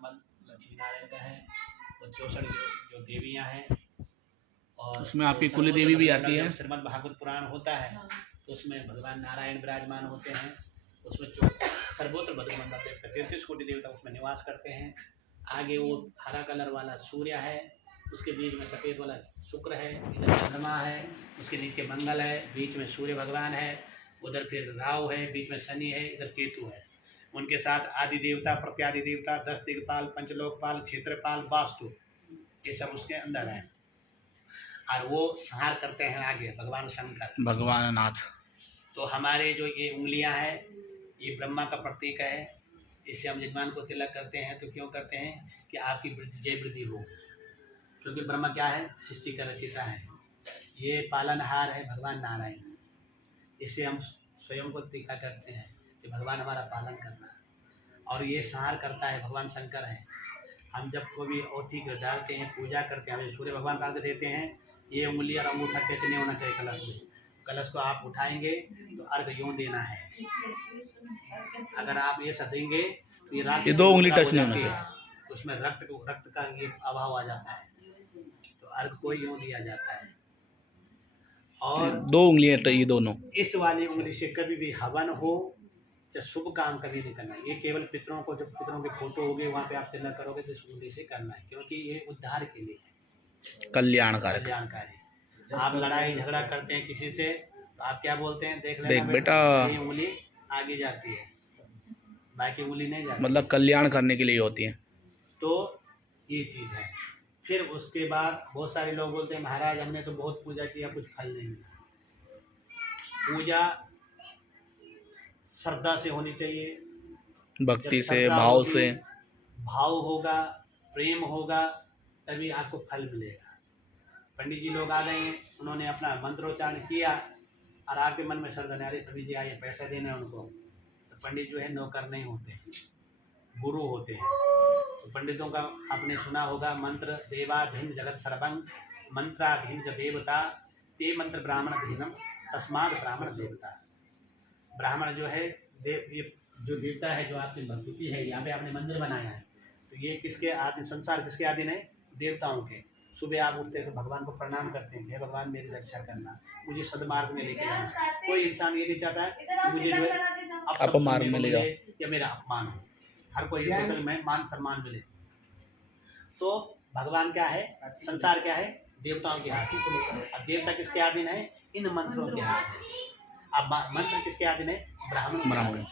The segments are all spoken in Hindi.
संबंध लक्ष्मी नारायण का है। और 64 जो देवियाँ हैं, और उसमें आपकी कुल देवी भी आती है। श्रीमद् भागवत पुराण होता है तो उसमें भगवान नारायण विराजमान होते हैं। उसमें सर्वोत्तर मधुमंडल देवता 33 कोटि देवता उसमें निवास करते हैं। आगे वो हरा कलर वाला सूर्य है, उसके बीच में सफ़ेद वाला शुक्र है, इधर चंद्रमा है, उसके नीचे मंगल है, बीच में सूर्य भगवान है, उधर फिर राहु है, बीच में शनि है, इधर केतु है। उनके साथ आदि देवता, प्रत्यादि देवता, 10 दिग्पाल, पंचलोकपाल, क्षेत्रपाल, वास्तु, ये सब उसके अंदर है। और वो संहार करते हैं आगे भगवान शंकर, भगवान नाथ। तो हमारे जो ये उंगलियां हैं ये ब्रह्मा का प्रतीक है। इससे हम यजमान को तिलक करते हैं तो क्यों करते हैं कि आपकी जय वृद्धि हो, क्योंकि ब्रह्मा क्या है, सृष्टि का रचिता है, ये पालनहार है भगवान नारायण। इससे हम स्वयं को टीका करते हैं कि भगवान हमारा पालन करना, और ये संहार करता है भगवान शंकर है। हम जब कोई भी औथी डालते हैं, पूजा करते हैं, हमें सूर्य भगवान का अर्घ देते हैं, ये उंगली और अंगूठा टच नहीं होना चाहिए कलश में। कलश को आप उठाएंगे तो अर्घ यूँ देना है। अगर आप ये सदेंगे तो ये 2 उंगली टच नहीं होना चाहिए, उसमें रक्त का ये अभाव आ जाता है, तो अर्घ को यूँ दिया जाता है। और 2 उंगलियां ये दोनों, इस वाली उंगली से कभी भी हवन हो चाहे शुभ काम कभी नहीं करना। ये केवल पितरों को, जब पितरों के फोटो होंगे वहाँ पे आप तिलक करोगे तो इस उंगली से करना है, क्योंकि ये उद्धार के लिए है, कल्याणकारी। आप लड़ाई झगड़ा करते हैं किसी से तो आप क्या बोलते हैं, देख देख बेटा, ये उंगली आगे जाती है, बाकी उंगली नहीं जाती, मतलब कल्याण करने के लिए होती है। तो ये चीज़ है। फिर उसके बाद बहुत सारे लोग बोलते हैं महाराज हमने तो बहुत पूजा किया, कुछ फल नहीं मिला। पूजा श्रद्धा से होनी चाहिए, भक्ति से, भाव से, भाव होगा, प्रेम होगा, तभी आपको फल मिलेगा। पंडित जी लोग आ गए हैं, उन्होंने अपना मंत्रोच्चारण किया और आपके मन में श्रद्धा नहीं, अरे पंडित जी आइए पैसा देना है उनको, तो पंडित जो है नौकर नहीं होते, गुरु होते हैं। तो पंडितों का आपने सुना होगा, मंत्र देवाधीन जगत सर्वं मंत्राधीन च देवता ते मंत्र ब्राह्मण धीनम तस्माद ब्राह्मण देवता। ब्राह्मण जो है ये जो देवता है, जो आपकी भक्ति है, यहाँ पे आपने मंदिर बनाया है, तो ये किसके आधीन, संसार किसके आधीन है, देवताओं के। सुबह आप उठते हैं तो भगवान को प्रणाम करते हैं, हे भगवान मेरी रक्षा करना, मुझे सदमार्ग में लेके जाना। कोई इंसान ये नहीं चाहता है कि मुझे जो है अपमार्ग में ले जाओ या मेरा अपमान हो। हर कोई ये सोचता है मैं मान सम्मान मिले। तो भगवान क्या है, संसार क्या है, देवताओं के आधीन। अब देवता किसके आधीन है, इन मंत्रों के आधीन। अब मंत्र किसके आधीन है, ब्राह्मण।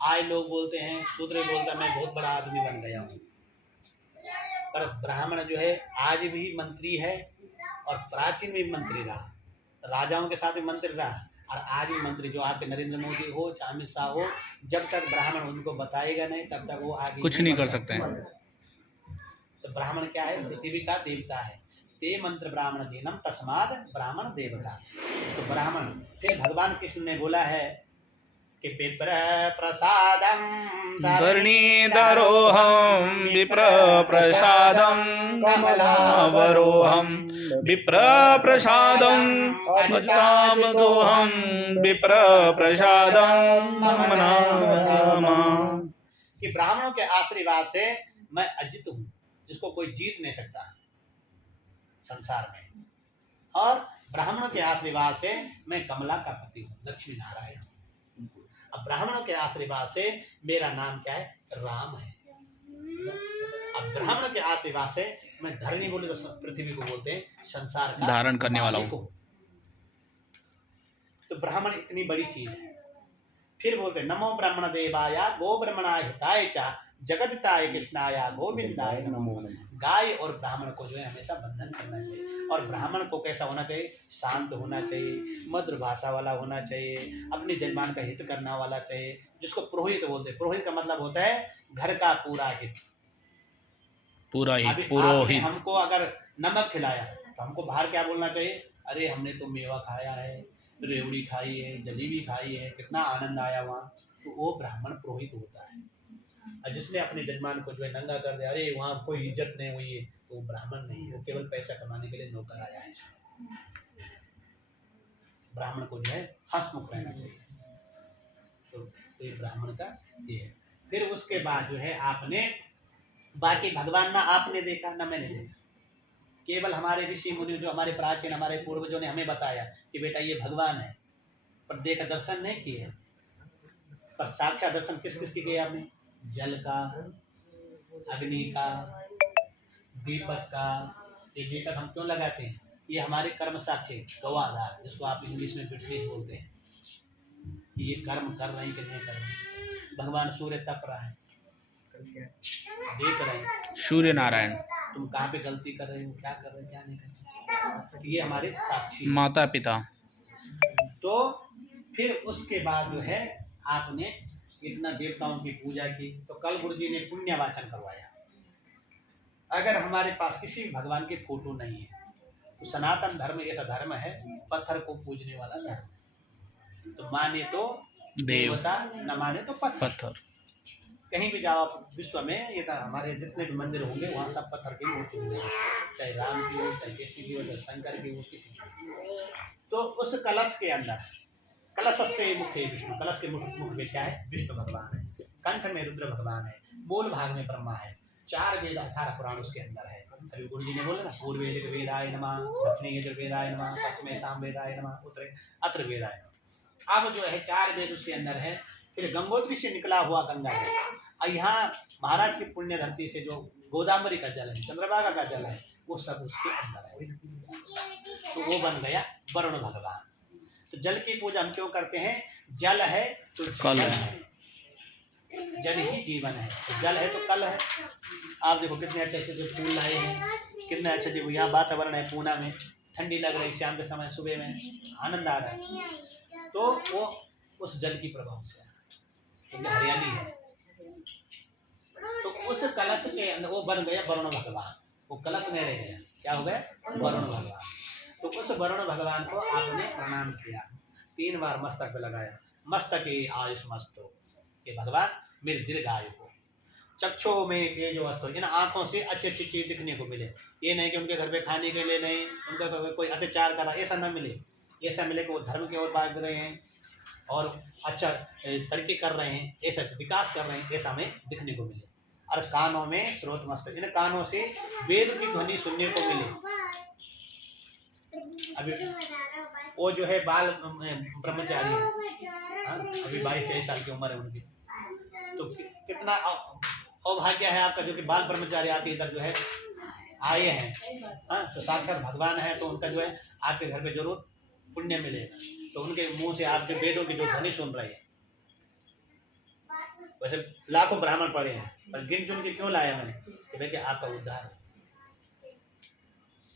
आज लोग बोलते हैं, शूद्र बोलता है मैं बहुत बड़ा आदमी बन गया हूँ, पर ब्राह्मण जो है आज भी मंत्री है और प्राचीन में भी मंत्री रहा, राजाओं के साथ भी मंत्री रहा, और आज भी मंत्री। जो आपके नरेंद्र मोदी हो चाहे अमित शाह हो, जब तक ब्राह्मण उनको बताएगा नहीं तब तक वो आगे कुछ नहीं कर सकते हैं। तो ब्राह्मण क्या है, पृथ्वी का देवता है। ते मंत्र ब्राह्मण दीनम तस्माद ब्राह्मण देवता। तो ब्राह्मण, फिर भगवान कृष्ण ने बोला है कि विप्र प्रसादम धरणीधरोऽहं विप्र प्रसादं कमलावरोऽहं विप्र प्रसादं भजतामदोऽहं विप्र प्रसादं मम। कि ब्राह्मणों के आशीर्वाद से मैं अजित हूँ, जिसको कोई जीत नहीं सकता संसार में, और ब्राह्मणों के आशीर्वाद से मैं कमला का पति हूँ, लक्ष्मी नारायण। अब ब्राह्मणों के आशीर्वाद से मेरा नाम क्या है, राम है। अब ब्राह्मण के आशीर्वाद से मैं धरणी, बोले तो पृथ्वी को बोलते हैं, संसार का धारण करने वाला हूँ। तो ब्राह्मण इतनी बड़ी चीज है। फिर बोलते नमो ब्राह्मण देवाया गो ब्रह्मणाय हिताय च जगदिताय कृष्णाय गोविंदाय नमो। गाय और ब्राह्मण को जो है हमेशा बंधन करना चाहिए। और ब्राह्मण को कैसा होना चाहिए, शांत होना चाहिए, मधुर भाषा वाला होना चाहिए, अपने जजमान का हित करना वाला चाहिए, जिसको पुरोहित बोलते हैं। पुरोहित का मतलब होता है घर का पूरा हित, पूरा हित, पुरोहित। हमको अगर नमक खिलाया तो हमको बाहर क्या बोलना चाहिए, अरे हमने तो मेवा खाया है, रेवड़ी खाई है, जलेबी खाई है, कितना आनंद आया वहाँ। तो वो ब्राह्मण पुरोहित होता है। और जिसने अपने जजमान को जो है नंगा कर दिया, अरे वहाँ कोई इज्जत नहीं हुई है, तो वो ब्राह्मण नहीं है, वो केवल पैसा कमाने के लिए नौकर आया है। ब्राह्मण को जो है हंसमुख रहना चाहिए। तो ये ब्राह्मण का ये है। फिर उसके बाद जो है आपने बाकी भगवान ना आपने देखा ना मैंने देखा, केवल हमारे ऋषि मुनि जो हमारे प्राचीन हमारे पूर्वजों ने हमें बताया कि बेटा ये भगवान है, पर देखा दर्शन नहीं किए। पर साक्षात दर्शन किस किस की किए आपने? जल का, अग्नि का, दीपक का। ये दीपक हम क्यों लगाते हैं? ये हमारे कर्म साक्षी गवाधार, जिसको आप इंग्लिश में विटनेस बोलते हैं। ये कर्म कर रहे हैं कि नहीं कर रहे हैं। भगवान सूर्य तप रहा है, देख रहे हैं सूर्य नारायण, तुम कहाँ पे गलती कर रहे हो, क्या कर रहे हो, क्या नहीं कर रहे हो। ये हमारे साक्षी हैं। माता पिता। तो फिर उसके बाद जो है आपने इतना देवताओं की पूजा की, तो कल गुरु जी ने पुण्य वाचन करवाया। अगर हमारे पास किसी भगवान की फोटो नहीं है तो सनातन धर्म ऐसा धर्म है पत्थर को पूजने वाला धर्म। तो माने तो देवता, न माने तो पत्थर। कहीं भी जाओ आप विश्व में, ये तो हमारे जितने भी मंदिर होंगे वहाँ सब पत्थर की मूर्ति होंगे, चाहे राम की हो, चाहे कृष्ण की हो, चाहे शंकर की हो, किसी की। तो उस कलश के अंदर, कलश से मुख्य विष्णु, कलश के मुख में क्या है? विष्णु भगवान है, कंठ में रुद्र भगवान है, मूल भाग में ब्रह्मा है, 4 वेद 18 पुराण उसके अंदर है। अभी गुरु जी ने बोला ना, पूर्वेदिक वेदाय नमः, दक्षिणी यजुर्वेदाय नमः, पश्चिमे सामवेदाय नमः, उत्तरे अथर्ववेदाय नमः। अब जो है 4 वेद उसके अंदर है। फिर गंगोत्री से निकला हुआ गंगा है, और यहाँ महाराज की पुण्य धरती से जो गोदावरी का जल है, चंद्रभागा का जल है, वो सब उसके अंदर है। तो वो बन गया वरुण भगवान। तो जल की पूजा हम क्यों करते हैं? जल है तो जीवन है, जल ही जीवन है। तो जल है तो कल है। आप देखो कितने अच्छे अच्छे जो फूल लाए हैं, कितने अच्छे अच्छे यहाँ वातावरण है, पूना में ठंडी लग रही, शाम के समय सुबह में आनंद आ रहा है। तो वो उस जल की प्रभाव से क्योंकि हरियाली है। तो उस कलश के अंदर वो बन गया वरुण भगवान। वो कलश नहीं रह गया, क्या हो गया? वरुण भगवान। तो उस वरुण भगवान को आपने प्रणाम किया, 3 बार मस्तक पे लगाया। मस्तके आयुष मस्तो, कि भगवान मेरे दीर्घ आयु को, चक्षो में तेजो अस्तो, इन आंखों से अच्छी अच्छी चीज दिखने को मिले। ये नहीं कि उनके घर पे खाने के लिए नहीं, उनका कोई अत्याचार करा, ऐसा न मिले। ऐसा मिले कि वो धर्म की ओर भाग रहे हैं और अच्छा तरक्की कर रहे हैं, ऐसा विकास कर रहे हैं, ऐसा हमें दिखने को मिले। और कानों में स्रोत मस्त, इन कानों से वेद की ध्वनि सुनने को मिले। अभी वो जो है बाल ब्रह्मचारी है, अभी 22-23 साल की उम्र है उनकी। तो कितना अभाग्य है आपका जो कि बाल ब्रह्मचारी आपके इधर जो है आए हैं। तो साक्षात भगवान है, तो उनका जो है आपके घर पे जरूर पुण्य मिलेगा। तो उनके मुंह से आपके वेदों की जो ध्वनि सुन रहे हैं। वैसे लाखों ब्राह्मण पढ़े हैं, पर गिन चुन के क्यों लाया मैंने कि देखिए आपका उद्धार हो।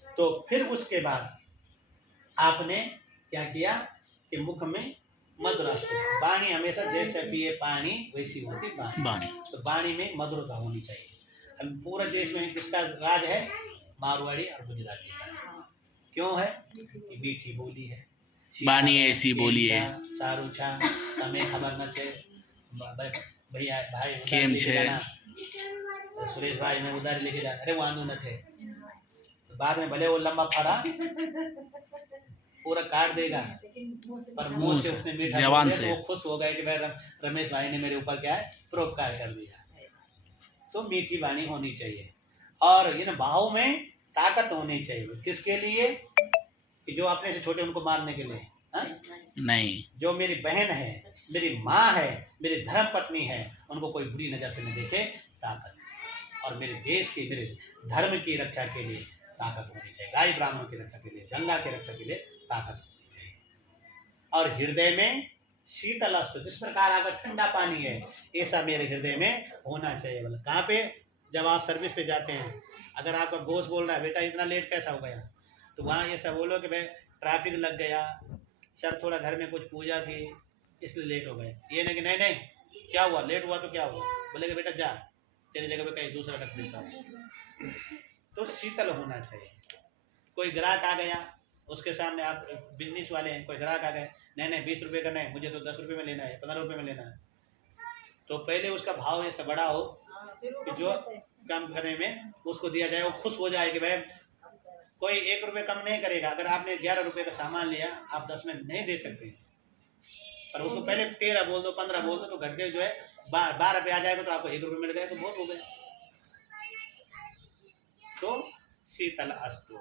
तो फिर उसके बाद आपने क्या किया कि मुख में मधुरस, वाणी हमेशा जैसे पिए पानी वैसी होती वाणी। तो वाणी में मधुरता होनी चाहिए। अब पूरे देश में किसका राज है? मारवाड़ी और गुजराती का। क्यों है? कि मीठी बोली है, वाणी ऐसी बोली है। सारू छा तमें खबर न थे भैया भाई केम छे, सुरेश भाई मैं उधर लेके जा, अरे वांदो न थे। तो बाद में भले वो लंबा फरा पूरा काट देगा, पर मुंह से उसने मीठा जवान बोल दिया, से तो वो खुश हो गए कि भाई रमेश भाई ने मेरे ऊपर क्या है परोपकार कर दिया। तो मीठी वाणी होनी चाहिए। और इन भावों में ताकत होनी चाहिए। किसके लिए? कि जो अपने से छोटे उनको मारने के लिए नहीं, जो मेरी बहन है, मेरी माँ है, मेरी धर्म पत्नी है, उनको कोई बुरी नजर से न देखे, ताकत। और मेरे देश की, मेरे धर्म की रक्षा के लिए ताकत होनी चाहिए। गाय ब्राह्मणों की रक्षा के लिए, गंगा की रक्षा के लिए ताकत होनी चाहिए। और हृदय में शीतल अस्त, जिस प्रकार आपका ठंडा पानी है, ऐसा मेरे हृदय में होना चाहिए। मतलब कहाँ पे? जब आप सर्विस पे जाते हैं, अगर आपका बॉस बोल रहा है बेटा इतना लेट कैसा हो गया, तो वहाँ ये सब बोलो कि भाई ट्रैफिक लग गया सर, थोड़ा घर में कुछ पूजा थी इसलिए लेट हो गए। ये नहीं कि नहीं नहीं क्या हुआ, लेट हुआ तो क्या हुआ, बोलेगा बेटा जा तेरी जगह पे कहीं दूसरा रख देता हूँ। तो शीतल होना चाहिए। कोई ग्राहक आ गया, उसके सामने आप बिजनेस वाले हैं, कोई ग्राहक आ गए, नहीं नहीं 20 रुपये का नहीं, मुझे तो 10 रुपये में लेना है, 15 रुपये में लेना है। तो पहले उसका भाव ऐसा बड़ा हो कि जो काम करने में उसको दिया जाए, वो खुश हो जाए कि भाई कोई 1 रुपये कम नहीं करेगा। अगर आपने 11 रुपये का सामान लिया, आप 10 में नहीं दे सकते, पर उसको पहले 13 बोल दो, 15 बोल दो, तो घट के जो है 12 पे आ जाएगा, तो आपको 1 रुपये मिल गया, तो बहुत हो गया। तो शीतल अस्तु।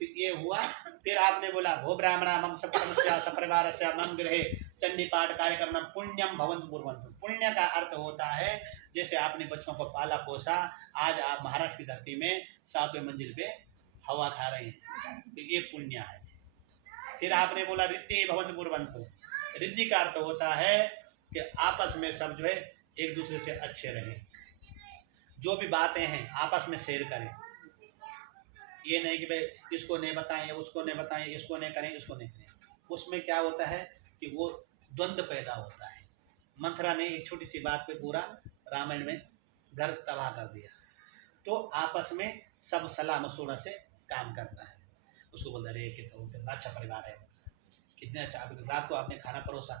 तो ये हुआ। फिर आपने बोला भो ब्राह्मणा मम सपरिवार सपरिवारस्य मम गृहे चंडी पाठ कार्यक्रम पुण्यम भवन्तु कुर्वन्तु। पुण्य का अर्थ होता है जैसे आपने बच्चों को पाला पोसा, आज आप महाराष्ट्र की धरती में 7वें मंजिल पे हवा खा रहे हैं, तो ये पुण्य है। फिर आपने बोला रिद्धि भवन्तु कुर्वन्तु। रिद्धि का अर्थ होता है कि आपस में सब जो है एक दूसरे से अच्छे रहें, जो भी बातें हैं आपस में शेयर करें। ये नहीं कि भाई इसको नहीं बताएं, उसको नहीं बताएं, इसको नहीं करें, इसको नहीं करें। उसमें क्या होता है कि वो द्वंद्व पैदा होता है। मंथरा ने एक छोटी सी बात पे पूरा रामायण में घर तबाह कर दिया। तो आपस में सब सलाह मशवरा से काम करना है। उसको बोलता अरे कितना अच्छा परिवार है, कितने अच्छा, रात को आपने खाना परोसा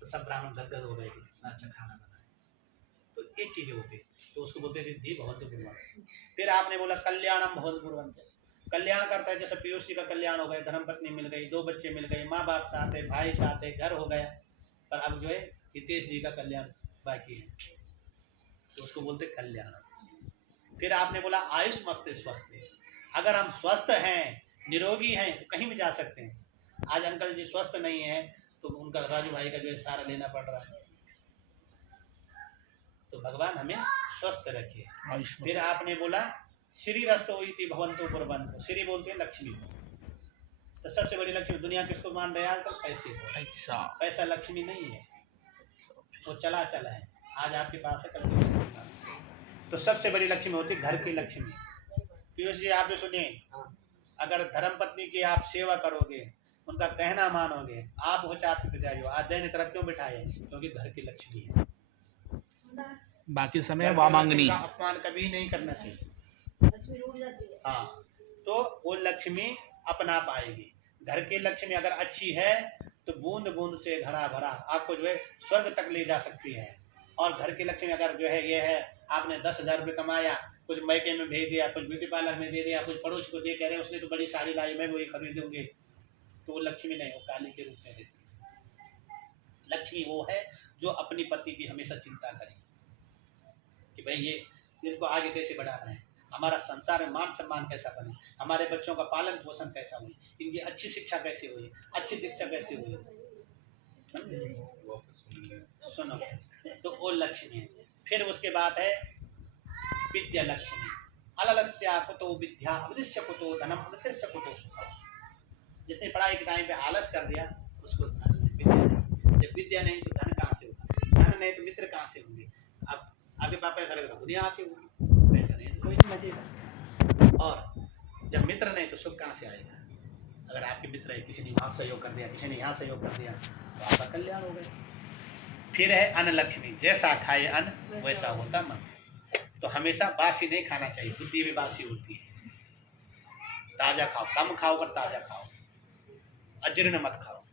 तो सब ब्राह्मण गदगद हो गए कि कितना अच्छा खाना बना है। तो ये चीज़ें होती, तो उसको बोलते रिद्धि भवन्तु कुर्वन्तु। फिर आपने बोला कल्याणम भवन्तु कुर्वन्तु। कल्याण करता है जैसे पीयूष जी का कल्याण हो गया, धर्मपत्नी मिल गई, 2 बच्चे मिल गए, माँ बाप साथ है, भाई साथ है, घर हो गया। पर अब जो है हितेश जी का कल्याण बाकी है, तो उसको बोलते कल्याण। फिर आपने बोला आयुष मस्ते स्वस्थ। अगर हम स्वस्थ हैं, निरोगी हैं, तो कहीं भी जा सकते हैं। आज अंकल जी स्वस्थ नहीं है तो उनका राजू भाई का जो है सहारा लेना पड़ रहा है। तो भगवान हमें स्वस्थ रखे। फिर आपने बोला श्री रस्तो इति भवन्तु कुर्वन्तु। श्री बोलते हैं लक्ष्मी को। तो सबसे बड़ी लक्ष्मी दुनिया किसको मान रहे हैं आजकल? पैसे को। पैसा लक्ष्मी नहीं है, वो चला चला है। आज आपके पास है, कल किसी के पास है। तो सबसे बड़ी लक्ष्मी होती है घर की लक्ष्मी। पीयूष जी आप भी सुनिए, अगर धर्मपत्नी की आप सेवा करोगे, उनका कहना मानोगे, आप हो चाहे आपके पिताजी हो, आज दैनिक तरफ क्यों बिठाए? क्योंकि घर की लक्ष्मी है। बाकी समय वामांगनी, अपमान कभी नहीं करना चाहिए। हाँ, तो वो लक्ष्मी अपना पाएगी। घर की लक्ष्मी अगर अच्छी है तो बूंद बूंद से घड़ा भरा आपको जो है स्वर्ग तक ले जा सकती है। और घर की लक्ष्मी अगर जो है ये है, आपने 10,000 रुपये कमाया, कुछ मैके में भेज दिया, कुछ ब्यूटी पार्लर में दे दिया, कुछ पड़ोस को दे, कह रहे उसने तो बड़ी साड़ी लाई, मैं वही खरीदूंगी, तो वो लक्ष्मी नहीं, वो काली के रूप में रहती है। लक्ष्मी वो है जो अपनी पति की हमेशा चिंता करे कि भाई ये इनको आगे कैसे बढ़ाना है, हमारा संसार में मान सम्मान कैसा बने, हमारे बच्चों का पालन पोषण कैसा हुई, इनकी अच्छी शिक्षा कैसे हुई, अच्छी दीक्षा कैसे हुई। सुनो, तो वो लक्ष्मी है। फिर उसके बाद है विद्या लक्ष्मी। अललस्या कुतो विद्या अवदिश्य कुतो धनम अवदिश्य कुतो सुखम। जिसने पढ़ाई के टाइम पे आलस कर दिया उसको धन विद्या नहीं। जब विद्या नहीं तो धन कहाँ से होगा, धन नहीं तो मित्र कहाँ से होंगे। अब आपके पास पैसा रहेगा तो दुनिया आपकी होगी, पैसा नहीं तो कोई नहीं बचेगा। और जब मित्र नहीं तो सुख कहाँ से आएगा। अगर आपके मित्र है, किसी ने वहाँ सहयोग कर दिया, किसी ने यहाँ सहयोग कर दिया, तो आपका कल्याण हो गया। फिर है अन्न लक्ष्मी। जैसा खाए अन्न वैसा होता मन। तो हमेशा बासी नहीं खाना चाहिए, बुद्धि भी बासी होती है। ताज़ा खाओ, कम खाओ पर ताज़ा खाओ, अजीर्ण मत खाओ।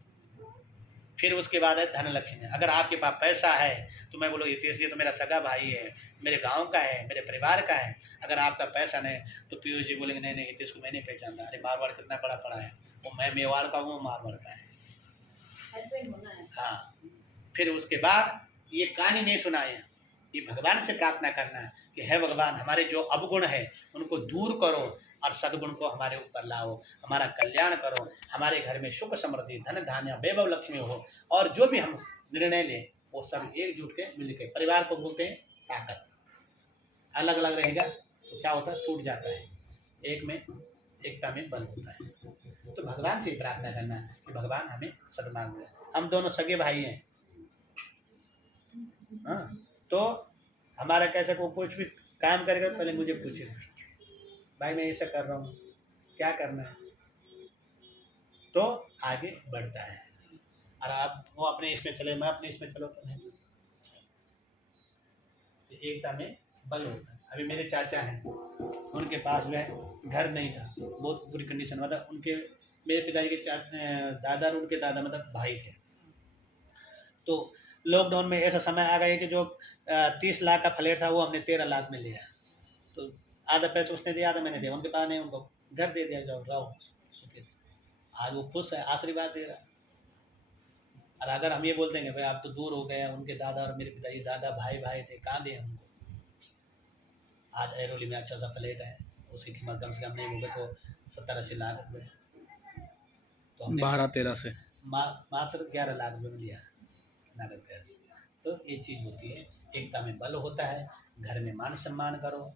फिर उसके बाद है धन लक्ष्मी। अगर आपके पास पैसा है तो मैं बोलो हितेश जी तो मेरा सगा भाई है, मेरे गांव का है, मेरे परिवार का है। अगर आपका पैसा नहीं तो पीयूष जी बोलेंगे नहीं नहीं हितेश को मैं नहीं पहचानता, अरे मारवाड़ कितना बड़ा पड़ा है, वो मैं मेवाड़ का हूँ, मारवाड़ का है। हाँ, फिर उसके बाद ये कहानी नहीं सुनाए, ये भगवान से प्रार्थना करना कि हे भगवान हमारे जो अवगुण है उनको दूर करो और सद्गुण को हमारे ऊपर लाओ, हमारा कल्याण करो, हमारे घर में सुख समृद्धि धन धान्य वैभव लक्ष्मी हो। और जो भी हम निर्णय लें वो सब एकजुट के मिल के। परिवार को बोलते हैं ताकत। अलग अलग रहेगा तो क्या होता है, टूट जाता है, एक में एकता में बल होता है। तो भगवान से प्रार्थना करना कि भगवान हमें सद्मार्ग मिले। हम दोनों सगे भाई हैं, हाँ, तो हमारा कैसे को कुछ भी काम करेगा पहले मुझे पूछे भाई मैं ऐसा कर रहा हूँ क्या करना है, तो आगे बढ़ता है। और आप वो अपने इसमें चले, मैं अपने इसमें चलो, तो नहीं, तो एकता में बल होता है। अभी मेरे चाचा हैं, उनके पास जो है घर नहीं था, बहुत बुरी कंडीशन, मतलब उनके मेरे पिताजी के दादा और उनके दादा मतलब भाई थे। तो लॉकडाउन में ऐसा समय आ गया कि जो 30 लाख का फ्लैट था वो हमने 13 लाख में लिया। तो आधा पैसा उसने दिया, आधा मैंने दिया। उनके पास नहीं, उनको घर दे दिया, जाओ रहो सुखी से। आज वो खुश है, आशीर्वाद दे रहा है। और अगर हम ये बोल देंगे भाई आप तो दूर हो गए, उनके दादा और मेरे पिताजी दादा भाई भाई थे, कहाँ दिए उनको। आज ऐरोली में अच्छा सा फ्लैट है, उसकी कीमत कम से कम नहीं होगी तो 70-80 लाख रुपए। तो हमने 12-13 से मात्र 11 लाख रुपए में लिया नगद कैश। तो ये चीज़ होती है, एकता में बल होता है। घर में मान सम्मान करो।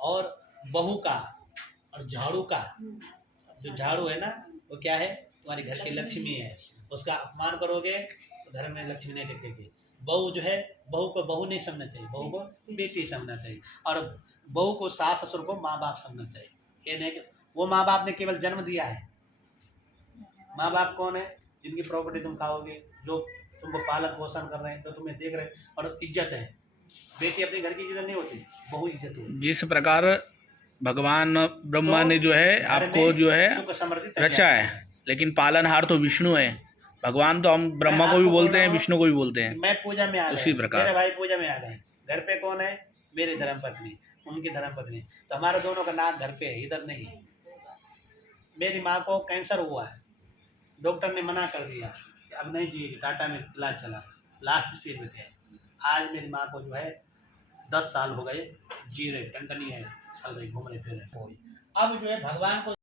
और बहू का और झाड़ू का, जो झाड़ू है ना वो क्या है, तुम्हारी घर की लक्ष्मी है। उसका अपमान करोगे तो घर में लक्ष्मी नहीं टिकेगी। बहू जो है, बहू को बहू नहीं समझना चाहिए, बहू को बेटी समझना चाहिए। और बहू को सास ससुर को माँ बाप समझना चाहिए। ये नहीं कि वो माँ बाप ने केवल जन्म दिया है। माँ बाप कौन है? जिनकी प्रॉपर्टी तुम खाओगे, जो तुमको पालन पोषण कर रहे हैं, जो तुम्हें देख रहे हैं, और इज्जत है। बेटी अपने घर की इज्जत नहीं होती, बहू इज्जत होती। जिस प्रकार भगवान ब्रह्मा तो ने जो है घर आपको में जो है सुख समृद्धि तभी रचा आती है, लेकिन पालनहार तो विष्णु है। भगवान तो हम ब्रह्मा को भी आपको बोलते बोल रहा हैं, हूँ विष्णु को भी बोलते कि हैं। मैं पूजा में आ गया, उसी प्रकार। मेरे भाई पूजा में आ गए। घर पे कौन है? मेरी धर्मपत्नी, उनकी धर्मपत्नी। तो हमारे दोनों का नाम घर पे है, इधर नहीं। मेरी माँ को कैंसर हुआ है, डॉक्टर ने मना कर दिया कि अब नहीं जिएगी, टाटा में इलाज चला, लास्ट स्टेज में थे। आज मेरी माँ को जो है 10 साल हो गए, जी रहे, टनटनी है, चल रही, घूम रहे फिर रहे। अब जो है भगवान को